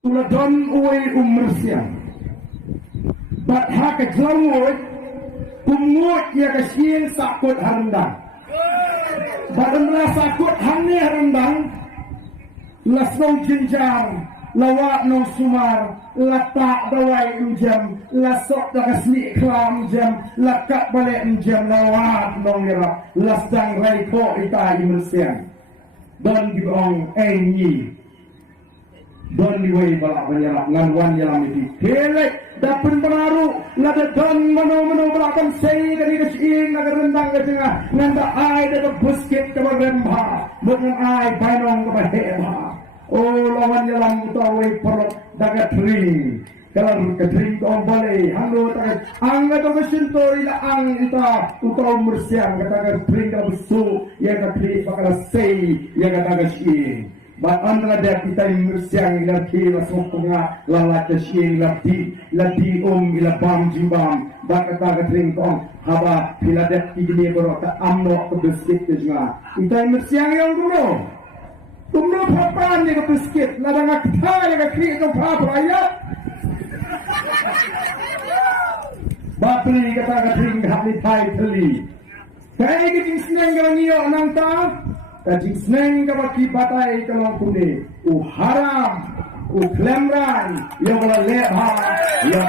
Uladon uwe ummersiang. Bat haka jelangwoy, kumut ya kasien sakut harendang. Badan belah sakut hane harendang, lasong jenjang, lawak no sumar, latak dawai jam, lasok dakasni klam jam, lakak balik jam, lawak no ngerak, lasdang raiko ita immersiang. Don gibong enyi. Don liway balak banyak nganwan yalam itu kelek dapat pengaruh lada don mano balakan say dari kecil naga rendang ke tengah nanda ai daga busket ke berempa bukan ai painong ke bahema oh lawan yalam utawi perut daga tring kalau ketring kau boleh hanggo taga angga to kesinto ila ang ita utaw mursiang kataga tring ka besu ya katri bakal say ya kataga kecil. But antara dia kita yang bersiang lagi langsung pengat lalat kesien lagi ila bam jimbam bakata ketring kong haba bila dia tigni berota amno kebiskit juga kita yang bersiang yang kumno papan ni kebiskit ladang akta yang kiri itu apa ya bapri kata ketring hati thai theli kayak gitu seneng kalau ngiyo nangta kajing seneng kabaki batai kalau kune haram klemran yang leha ya